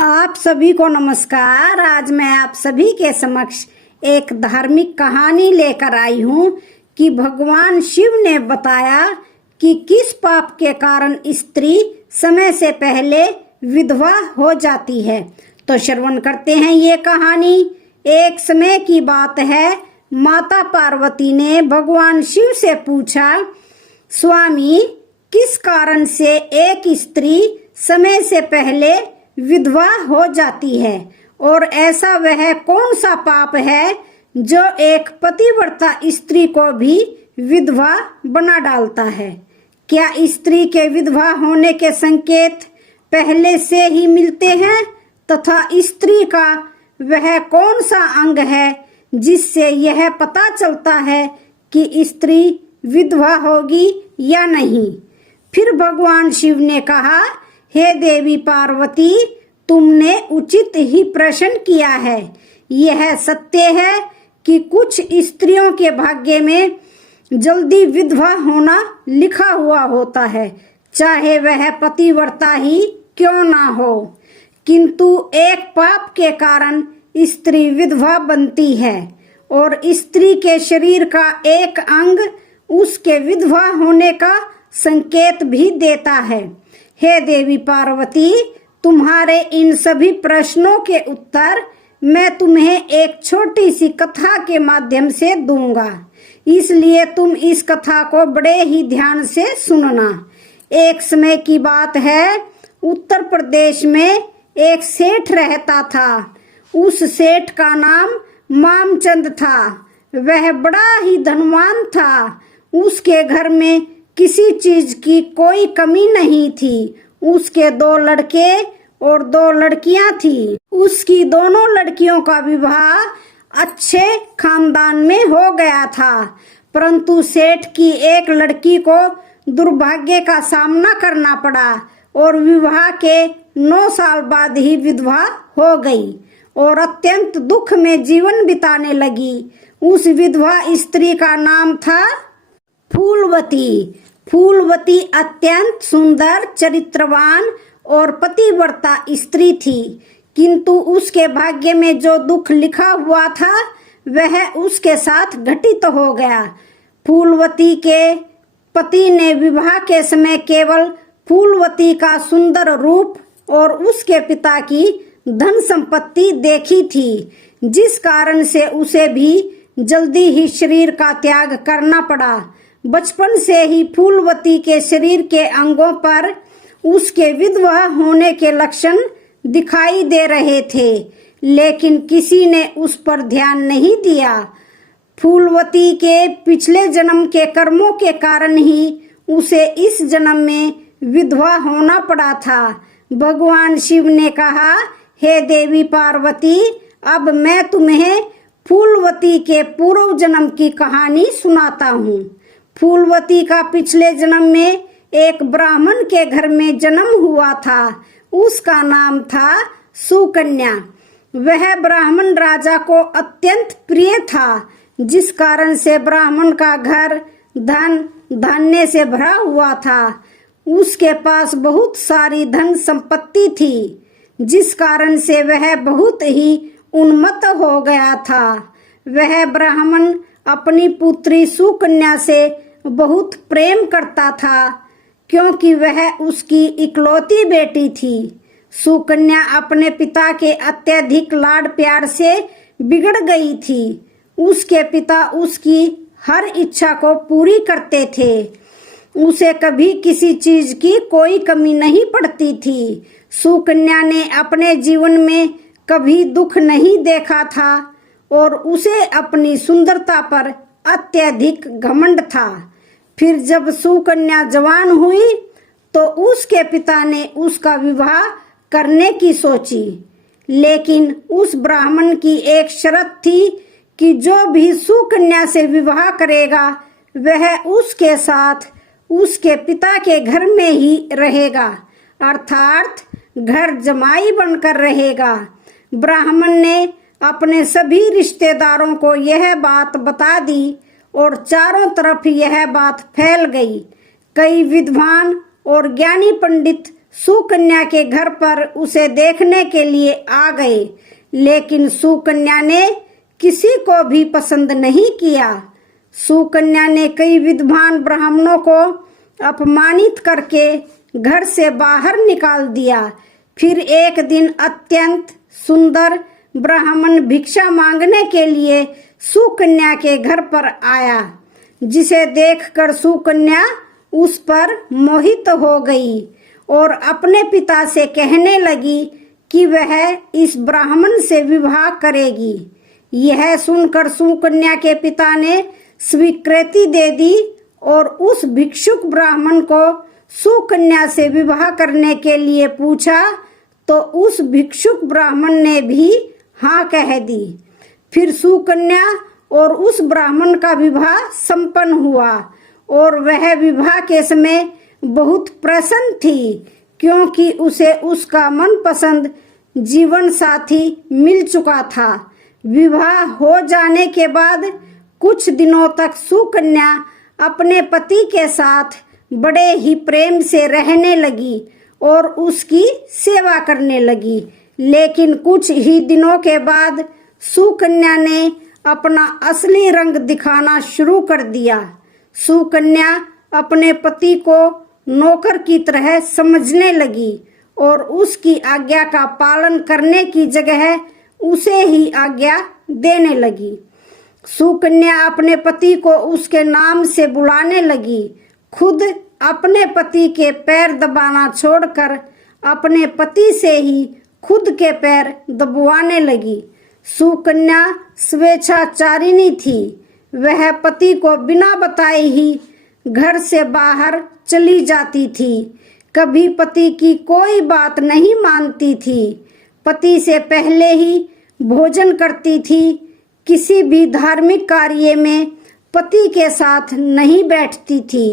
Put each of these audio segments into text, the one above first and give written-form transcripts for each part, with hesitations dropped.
आप सभी को नमस्कार। आज मैं आप सभी के समक्ष एक धार्मिक कहानी लेकर आई हूँ कि भगवान शिव ने बताया कि किस पाप के कारण स्त्री समय से पहले विधवा हो जाती है। तो श्रवण करते हैं ये कहानी। एक समय की बात है, माता पार्वती ने भगवान शिव से पूछा, स्वामी, किस कारण से एक स्त्री समय से पहले विधवा हो जाती है और ऐसा वह कौन सा पाप है जो एक पतिव्रता स्त्री को भी विधवा बना डालता है? क्या स्त्री के विधवा होने के संकेत पहले से ही मिलते हैं तथा स्त्री का वह कौन सा अंग है जिससे यह पता चलता है कि स्त्री विधवा होगी या नहीं? फिर भगवान शिव ने कहा, हे देवी पार्वती, तुमने उचित ही प्रश्न किया है। यह सत्य है कि कुछ स्त्रियों के भाग्य में जल्दी विधवा होना लिखा हुआ होता है, चाहे वह पतिव्रता ही क्यों ना हो। किंतु एक पाप के कारण स्त्री विधवा बनती है और स्त्री के शरीर का एक अंग उसके विधवा होने का संकेत भी देता है। हे देवी पार्वती, तुम्हारे इन सभी प्रश्नों के उत्तर मैं तुम्हें एक छोटी सी कथा के माध्यम से दूंगा, इसलिए तुम इस कथा को बड़े ही ध्यान से सुनना। एक समय की बात है, उत्तर प्रदेश में एक सेठ रहता था। उस सेठ का नाम मामचंद था। वह बड़ा ही धनवान था। उसके घर में किसी चीज की कोई कमी नहीं थी। उसके 2 लड़के और 2 लड़कियां थी। उसकी दोनों लड़कियों का विवाह अच्छे खानदान में हो गया था, परंतु सेठ की एक लड़की को दुर्भाग्य का सामना करना पड़ा और विवाह के 9 साल बाद ही विधवा हो गई और अत्यंत दुख में जीवन बिताने लगी। उस विधवा स्त्री का नाम था फूलवती। फूलवती अत्यंत सुंदर, चरित्रवान और पतिव्रता स्त्री थी, किंतु उसके भाग्य में जो दुख लिखा हुआ था वह उसके साथ घटित हो गया। फूलवती के पति ने विवाह के समय केवल फूलवती का सुंदर रूप और उसके पिता की धन संपत्ति देखी थी, जिस कारण से उसे भी जल्दी ही शरीर का त्याग करना पड़ा। बचपन से ही फूलवती के शरीर के अंगों पर उसके विधवा होने के लक्षण दिखाई दे रहे थे, लेकिन किसी ने उस पर ध्यान नहीं दिया। फूलवती के पिछले जन्म के कर्मों के कारण ही उसे इस जन्म में विधवा होना पड़ा था। भगवान शिव ने कहा, हे देवी पार्वती, अब मैं तुम्हें फूलवती के पूर्व जन्म की कहानी सुनाता हूँ। फूलवती का पिछले जन्म में एक ब्राह्मण के घर में जन्म हुआ था। उसका नाम था सुकन्या। वह ब्राह्मण राजा को अत्यंत प्रिय था, जिस कारण से ब्राह्मण का घर धन धान्य से भरा हुआ था। उसके पास बहुत सारी धन संपत्ति थी, जिस कारण से वह बहुत ही उन्मत्त हो गया था। वह ब्राह्मण अपनी पुत्री सुकन्या से बहुत प्रेम करता था, क्योंकि वह उसकी इकलौती बेटी थी। सुकन्या अपने पिता के अत्यधिक लाड प्यार से बिगड़ गई थी। उसके पिता उसकी हर इच्छा को पूरी करते थे। उसे कभी किसी चीज की कोई कमी नहीं पड़ती थी। सुकन्या ने अपने जीवन में कभी दुख नहीं देखा था और उसे अपनी सुंदरता पर अत्यधिक घमंड था। फिर जब सुकन्या जवान हुई तो उसके पिता ने उसका विवाह करने की सोची, लेकिन उस ब्राह्मण की एक शर्त थी कि जो भी सुकन्या से विवाह करेगा वह उसके साथ उसके पिता के घर में ही रहेगा, अर्थात घर जमाई बनकर रहेगा। ब्राह्मण ने अपने सभी रिश्तेदारों को यह बात बता दी और चारों तरफ यह बात फैल गई। कई विद्वान और ज्ञानी पंडित सुकन्या के घर पर उसे देखने के लिए आ गए, लेकिन सुकन्या ने किसी को भी पसंद नहीं किया। सुकन्या ने कई विद्वान ब्राह्मणों को अपमानित करके घर से बाहर निकाल दिया। फिर एक दिन अत्यंत सुंदर ब्राह्मण भिक्षा मांगने के लिए सुकन्या के घर पर आया, जिसे देखकर सुकन्या उस पर मोहित हो गई और अपने पिता से कहने लगी कि वह इस ब्राह्मण से विवाह करेगी। यह सुनकर सुकन्या के पिता ने स्वीकृति दे दी और उस भिक्षुक ब्राह्मण को सुकन्या से विवाह करने के लिए पूछा, तो उस भिक्षुक ब्राह्मण ने भी हाँ कह दी। फिर सुकन्या और उस ब्राह्मण का विवाह संपन्न हुआ और वह विवाह के समय बहुत प्रसन्न थी, क्योंकि उसे उसका मनपसंद जीवन साथी मिल चुका था। विवाह हो जाने के बाद कुछ दिनों तक सुकन्या अपने पति के साथ बड़े ही प्रेम से रहने लगी और उसकी सेवा करने लगी। लेकिन कुछ ही दिनों के बाद सुकन्या ने अपना असली रंग दिखाना शुरू कर दिया। सुकन्या अपने पति को नौकर की तरह समझने लगी और उसकी आज्ञा का पालन करने की जगह उसे ही आज्ञा देने लगी। सुकन्या अपने पति को उसके नाम से बुलाने लगी। खुद अपने पति के पैर दबाना छोड़कर अपने पति से ही खुद के पैर दबवाने लगी। सुकन्या स्वेच्छाचारिणी थी। वह पति को बिना बताए ही घर से बाहर चली जाती थी। कभी पति की कोई बात नहीं मानती थी। पति से पहले ही भोजन करती थी। किसी भी धार्मिक कार्य में पति के साथ नहीं बैठती थी।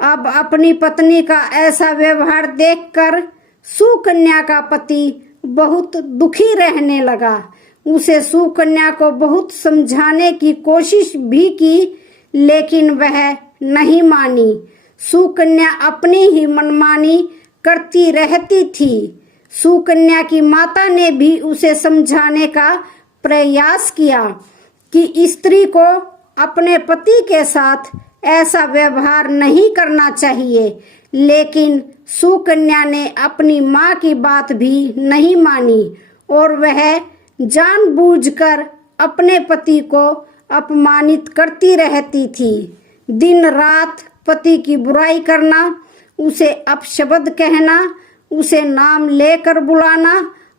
अब अपनी पत्नी का ऐसा व्यवहार देखकर सुकन्या का पति बहुत दुखी रहने लगा। उसे सुकन्या को बहुत समझाने की कोशिश भी की, लेकिन वह नहीं मानी। सुकन्या अपनी ही मनमानी करती रहती थी। सुकन्या की माता ने भी उसे समझाने का प्रयास किया कि स्त्री को अपने पति के साथ ऐसा व्यवहार नहीं करना चाहिए, लेकिन सुकन्या ने अपनी माँ की बात भी नहीं मानी और वह जानबूझकर अपने पति को अपमानित करती रहती थी। दिन रात पति की बुराई करना, उसे अपशब्द कहना, उसे नाम लेकर बुलाना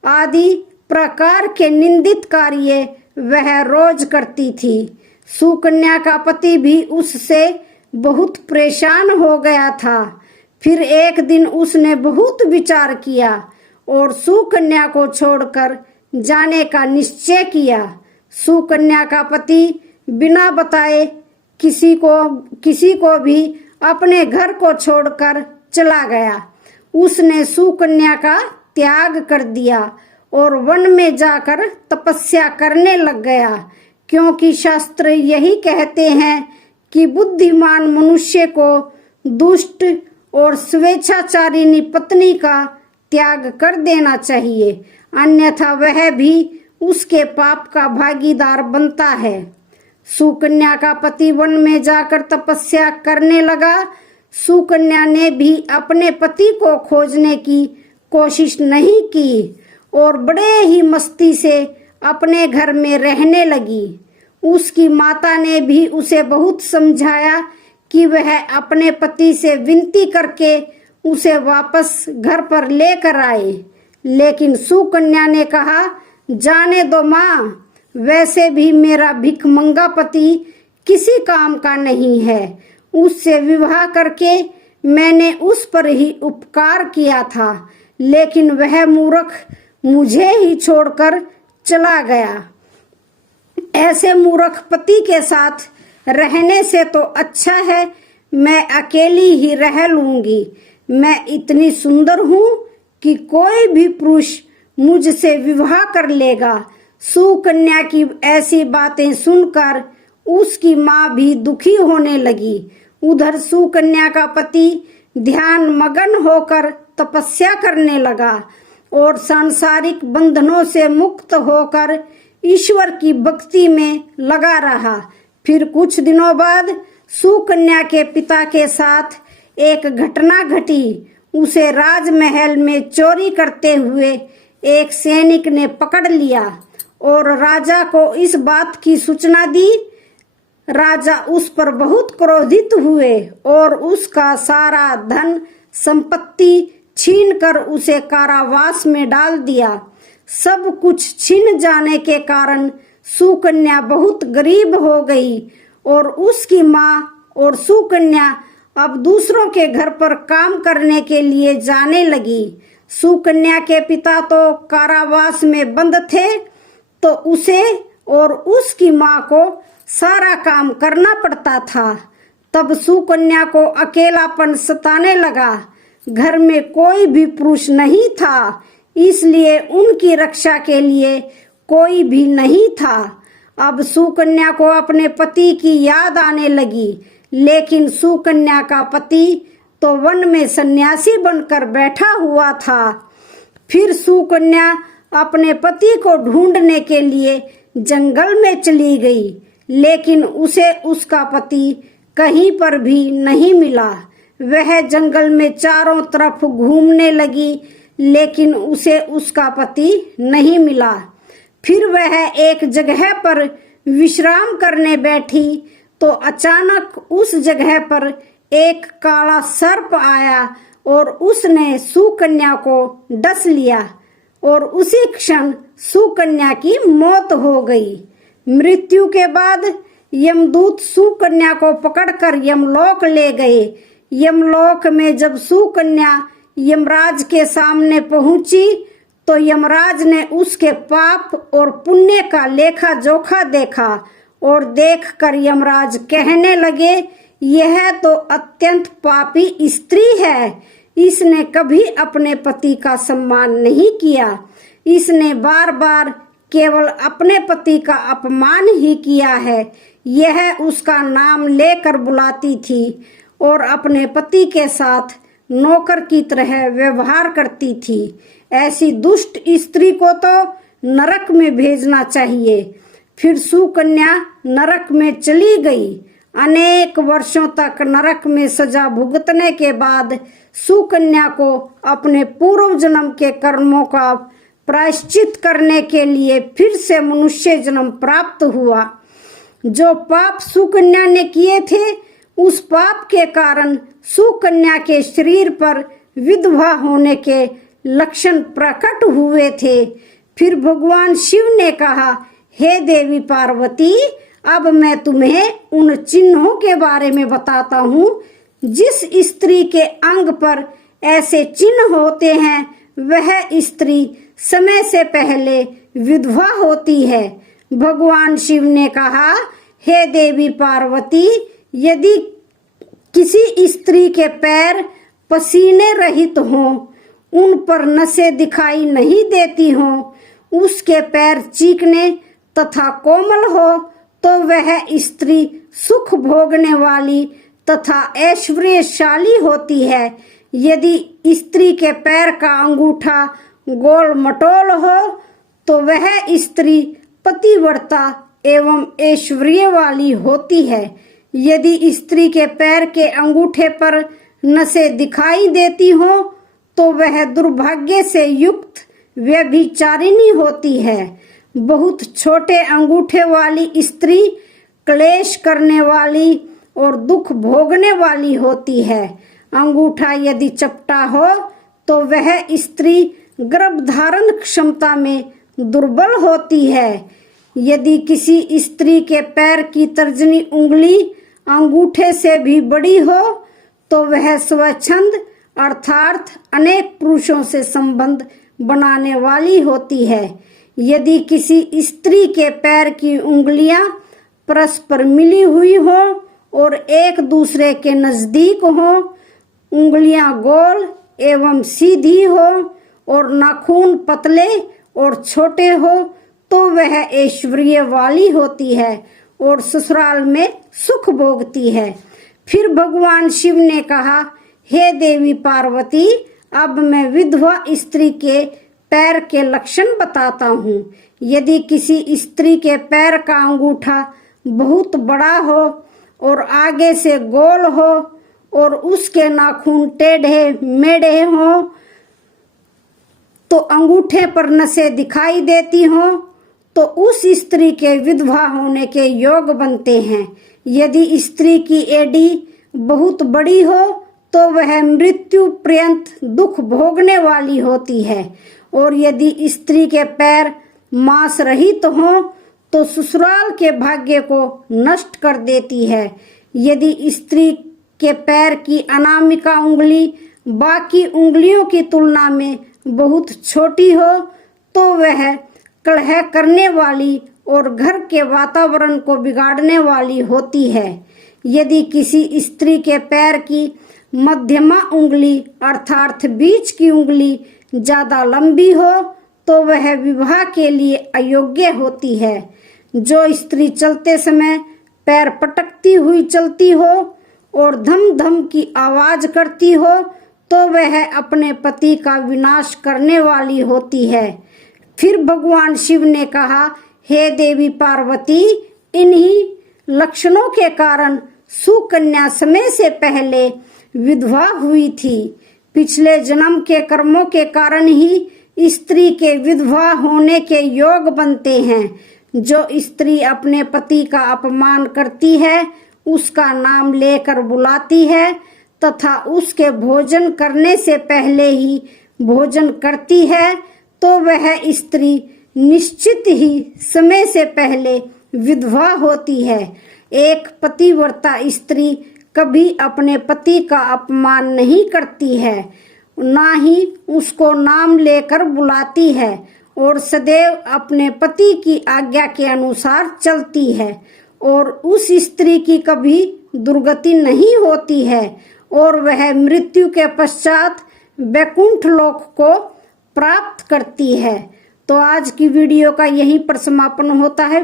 आदि प्रकार के निंदित कार्य वह रोज करती थी। सुकन्या का पति भी उससे बहुत परेशान हो गया था। फिर एक दिन उसने बहुत विचार किया और सुकन्या को छोड़कर जाने का निश्चय किया। सुकन्या का पति बिना बताए किसी को भी अपने घर को छोड़कर चला गया। उसने सुकन्या का त्याग कर दिया और वन में जाकर तपस्या करने लग गया, क्योंकि शास्त्र यही कहते हैं कि बुद्धिमान मनुष्य को दुष्ट और स्वेच्छाचारिणी पत्नी का त्याग कर देना चाहिए, अन्यथा वह भी उसके पाप का भागीदार बनता है। सुकन्या का पति वन में जाकर तपस्या करने लगा। सुकन्या ने भी अपने पति को खोजने की कोशिश नहीं की और बड़े ही मस्ती से अपने घर में रहने लगी। उसकी माता ने भी उसे बहुत समझाया कि वह अपने पति से विनती करके उसे वापस घर पर लेकर आए, लेकिन सुकन्या ने कहा, जाने दो माँ, वैसे भी मेरा भिखमंगा पति किसी काम का नहीं है। उससे विवाह करके मैंने उस पर ही उपकार किया था, लेकिन वह मूर्ख मुझे ही छोड़कर चला गया। ऐसे मूर्ख पति के साथ रहने से तो अच्छा है मैं अकेली ही रह लूंगी। मैं इतनी सुंदर हूँ कि कोई भी पुरुष मुझसे विवाह कर लेगा। सुकन्या की ऐसी बातें सुनकर उसकी माँ भी दुखी होने लगी। उधर सुकन्या का पति ध्यान मगन होकर तपस्या करने लगा और सांसारिक बंधनों से मुक्त होकर ईश्वर की भक्ति में लगा रहा। फिर कुछ दिनों बाद सुकन्या के पिता के साथ एक घटना घटी। उसे राजमहल में चोरी करते हुए एक सैनिक ने पकड़ लिया और राजा को इस बात की सूचना दी। राजा उस पर बहुत क्रोधित हुए और उसका सारा धन संपत्ति छीनकर उसे कारावास में डाल दिया। सब कुछ छीन जाने के कारण सुकन्या बहुत गरीब हो गई और उसकी माँ और सुकन्या अब दूसरों के घर पर काम करने के लिए जाने लगी। सुकन्या के पिता तो कारावास में बंद थे, तो उसे और उसकी माँ को सारा काम करना पड़ता था। तब सुकन्या को अकेलापन सताने लगा। घर में कोई भी पुरुष नहीं था, इसलिए उनकी रक्षा के लिए कोई भी नहीं था। अब सुकन्या को अपने पति की याद आने लगी, लेकिन सुकन्या का पति तो वन में सन्यासी बनकर बैठा हुआ था। फिर सुकन्या अपने पति को ढूंढने के लिए जंगल में चली गई, लेकिन उसे उसका पति कहीं पर भी नहीं मिला। वह जंगल में चारों तरफ घूमने लगी, लेकिन उसे उसका पति नहीं मिला। फिर वह एक जगह पर विश्राम करने बैठी तो अचानक उस जगह पर एक काला सर्प आया और उसने सुकन्या को डस लिया और उसी क्षण सुकन्या की मौत हो गई। मृत्यु के बाद यमदूत सुकन्या को पकड़कर यमलोक ले गए। यमलोक में जब सुकन्या यमराज के सामने पहुंची तो यमराज ने उसके पाप और पुण्य का लेखा जोखा देखा और देखकर यमराज कहने लगे, यह तो अत्यंत पापी स्त्री है। इसने कभी अपने पति का सम्मान नहीं किया। इसने बार बार केवल अपने पति का अपमान ही किया है। यह उसका नाम लेकर बुलाती थी और अपने पति के साथ नौकर की तरह व्यवहार करती थी। ऐसी दुष्ट स्त्री को तो नरक में भेजना चाहिए। फिर सुकन्या नरक में चली गई। अनेक वर्षों तक नरक में सजा भुगतने के बाद सुकन्या को अपने पूर्व जन्म के कर्मों का प्रायश्चित करने के लिए फिर से मनुष्य जन्म प्राप्त हुआ। जो पाप सुकन्या ने किए थे, उस पाप के कारण सुकन्या के शरीर पर विधवा होने के लक्षण प्रकट हुए थे। फिर भगवान शिव ने कहा, हे देवी पार्वती, अब मैं तुम्हें उन चिन्हों के बारे में बताता हूँ जिस स्त्री के अंग पर ऐसे चिन्ह होते हैं, वह स्त्री समय से पहले विधवा होती है। भगवान शिव ने कहा, हे देवी पार्वती, यदि किसी स्त्री के पैर पसीने रहित हों, उन पर नसें दिखाई नहीं देती हों, उसके पैर चीकने तथा कोमल हो, तो वह स्त्री सुख भोगने वाली तथा ऐश्वर्यशाली होती है। यदि स्त्री के पैर का अंगूठा गोल मटोल हो, तो वह स्त्री पतिव्रता एवं ऐश्वर्य वाली होती है। यदि स्त्री के पैर के अंगूठे पर नसें दिखाई देती हो, तो वह दुर्भाग्य से युक्त व्यभिचारिणी होती है। बहुत छोटे अंगूठे वाली स्त्री क्लेश करने वाली और दुख भोगने वाली होती है। अंगूठा यदि चपटा हो, तो वह स्त्री गर्भधारण क्षमता में दुर्बल होती है। यदि किसी स्त्री के पैर की तर्जनी उंगली अंगूठे से भी बड़ी हो, तो वह स्वच्छंद अर्थात अनेक पुरुषों से संबंध बनाने वाली होती है। यदि किसी स्त्री के पैर की उंगलियां परस्पर मिली हुई हो और एक दूसरे के नजदीक हो, उंगलियां गोल एवं सीधी हो और नाखून पतले और छोटे हो, तो वह ऐश्वर्य वाली होती है और ससुराल में सुख भोगती है। फिर भगवान शिव ने कहा, हे देवी पार्वती, अब मैं विधवा स्त्री के पैर के लक्षण बताता हूँ। यदि किसी स्त्री के पैर का अंगूठा बहुत बड़ा हो और आगे से गोल हो और उसके नाखून टेढ़े मेढ़े हों, तो अंगूठे पर नसें दिखाई देती हों, तो उस स्त्री के विधवा होने के योग बनते हैं। यदि स्त्री की एड़ी बहुत बड़ी हो तो वह मृत्यु पर्यंत दुख भोगने वाली होती है, और यदि स्त्री के पैर मांस रहित हों तो ससुराल के भाग्य को नष्ट कर देती है। यदि स्त्री के पैर की अनामिका उंगली बाकी उंगलियों की तुलना में बहुत छोटी हो तो वह कलह करने वाली और घर के वातावरण को बिगाड़ने वाली होती है। यदि किसी स्त्री के पैर की मध्यमा उंगली अर्थात बीच की उंगली ज्यादा लंबी हो तो वह विवाह के लिए अयोग्य होती है। जो स्त्री चलते समय पैर पटकती हुई चलती हो और धम धम की आवाज करती हो तो वह अपने पति का विनाश करने वाली होती है। फिर भगवान शिव ने कहा, हे देवी पार्वती, इन्हीं लक्षणों के कारण सुकन्या समय से पहले विधवा हुई थी। पिछले जन्म के कर्मों के कारण ही स्त्री के विधवा होने के योग बनते हैं। जो स्त्री अपने पति का अपमान करती है, उसका नाम लेकर बुलाती है तथा उसके भोजन करने से पहले ही भोजन करती है, तो वह स्त्री निश्चित ही समय से पहले विधवा होती है। एक पतिव्रता स्त्री कभी अपने पति का अपमान नहीं करती है, ना ही उसको नाम लेकर बुलाती है और सदैव अपने पति की आज्ञा के अनुसार चलती है, और उस स्त्री की कभी दुर्गति नहीं होती है और वह मृत्यु के पश्चात वैकुंठ लोक को प्राप्त करती है। तो आज की वीडियो का यहीं पर समापन होता है।